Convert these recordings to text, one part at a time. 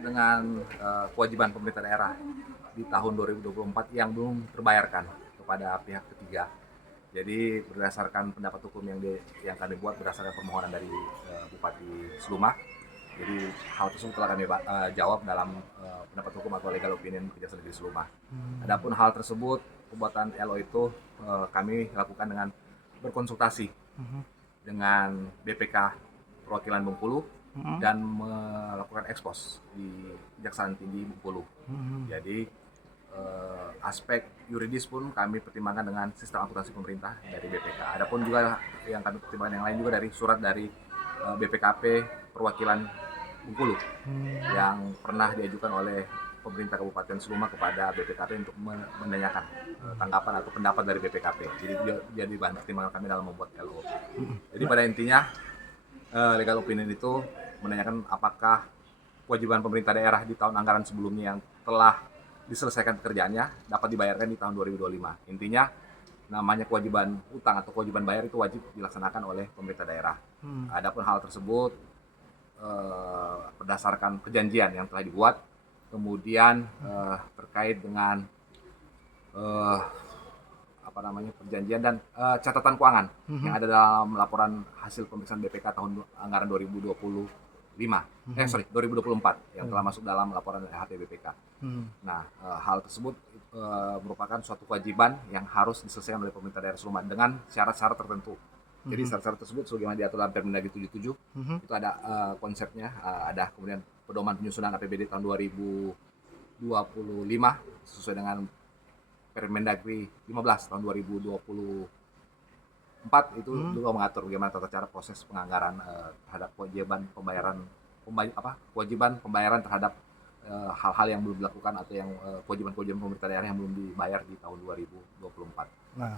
terkait dengan kewajiban pemerintah daerah di tahun 2024 yang belum terbayarkan kepada pihak ketiga. Jadi berdasarkan pendapat hukum yang kami buat berdasarkan permohonan dari Bupati Seluma. Jadi hal tersebut telah kami jawab dalam pendapat hukum atau legal opinion Kejaksaan Negeri Seluma. Adapun hal tersebut, pembuatan LO itu kami lakukan dengan berkonsultasi dengan BPK perwakilan Bengkulu dan melakukan ekspos di Kejaksaan Tinggi Bengkulu. Jadi aspek yuridis pun kami pertimbangkan dengan sistem akuntansi pemerintah dari BPK. Adapun juga yang kami pertimbangkan yang lain juga dari surat dari BPKP perwakilan Bengkulu yang pernah diajukan oleh pemerintah Kabupaten Seluma kepada BPKP untuk menanyakan tanggapan atau pendapat dari BPKP. Jadi bahan pertimbangan kami dalam membuat LO. Jadi pada intinya legal opinion itu menanyakan apakah kewajiban pemerintah daerah di tahun anggaran sebelumnya yang telah diselesaikan pekerjaannya dapat dibayarkan di tahun 2025. Intinya namanya kewajiban utang atau kewajiban bayar itu wajib dilaksanakan oleh pemerintah daerah. Adapun hal tersebut berdasarkan perjanjian yang telah dibuat, kemudian terkait dengan perjanjian dan catatan keuangan yang ada dalam laporan hasil pemeriksaan BPK tahun anggaran 2024 yang telah masuk dalam laporan LHT BPK. Nah, hal tersebut merupakan suatu kewajiban yang harus diselesaikan oleh pemerintah daerah Seluma dengan syarat-syarat tertentu. Jadi syarat-syarat tersebut sebagaimana diatur dalam Permendagri 77 itu ada konsepnya, ada kemudian pedoman penyusunan APBD tahun 2025 sesuai dengan Permendagri 15 tahun 2024 itu juga mengatur bagaimana tata cara proses penganggaran terhadap kewajiban pembayaran terhadap hal-hal yang belum dilakukan atau yang kewajiban pemerintah daerah yang belum dibayar di tahun 2024. Nah,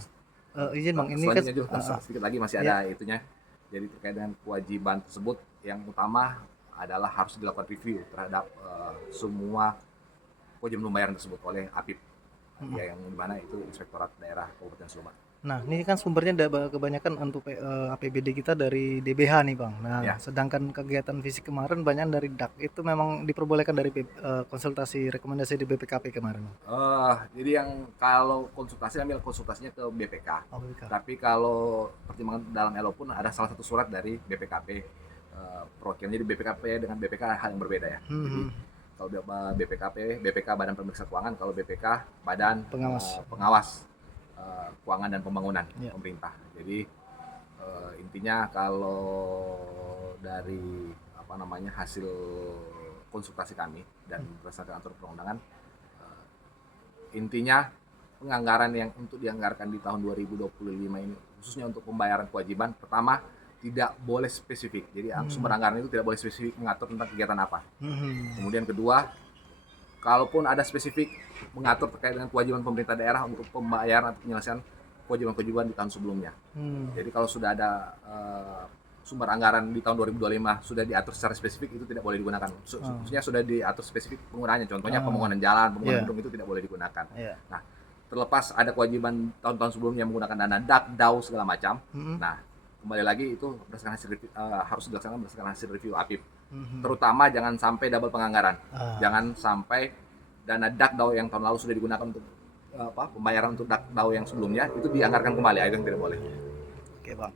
izin Bang, ini kan sedikit lagi masih ada itunya. Jadi terkait dengan kewajiban tersebut, yang utama adalah harus dilakukan review terhadap semua kewajiban pembayaran tersebut oleh APIP, yang dimana itu Inspektorat Daerah Kabupaten Seluma. Nah, ini kan sumbernya kebanyakan untuk APBD kita dari DBH nih Bang. Nah, Ya. sedangkan kegiatan fisik kemarin banyak dari DAK. Itu memang diperbolehkan dari konsultasi rekomendasi di BPKP kemarin. Jadi yang kalau konsultasi ambil konsultasinya ke BPK. Oh, BPK. Tapi kalau pertimbangan dalam LO pun ada salah satu surat dari BPKP perwakilan. Jadi BPKP dengan BPK hal yang berbeda ya. Jadi kalau BPK Badan Pemeriksa Keuangan, kalau BPK Badan Pengawas Keuangan dan Pembangunan pemerintah. Jadi intinya kalau dari hasil konsultasi kami dan berdasarkan aturan perundangan, intinya penganggaran yang untuk dianggarkan di tahun 2025 ini khususnya untuk pembayaran kewajiban, pertama tidak boleh spesifik. Jadi sumber anggaran itu tidak boleh spesifik mengatur tentang kegiatan apa. Kemudian kedua, kalaupun ada spesifik mengatur terkait dengan kewajiban pemerintah daerah untuk pembayaran atau penyelesaian kewajiban-kewajiban di tahun sebelumnya. Jadi kalau sudah ada sumber anggaran di tahun 2025 sudah diatur secara spesifik, itu tidak boleh digunakan. Khususnya sudah diatur spesifik penggunaannya. Contohnya pembangunan jalan, pembangunan gedung itu tidak boleh digunakan. Nah, terlepas ada kewajiban tahun-tahun sebelumnya menggunakan dana DAK, DAU segala macam. Nah, kembali lagi itu berdasarkan hasil review, harus dilaksanakan berdasarkan hasil review APIP. Terutama jangan sampai double penganggaran. Jangan sampai dana DAK DAU yang tahun lalu sudah digunakan untuk pembayaran untuk DAK DAU yang sebelumnya itu dianggarkan kembali, itu yang tidak boleh. Oke, Bang.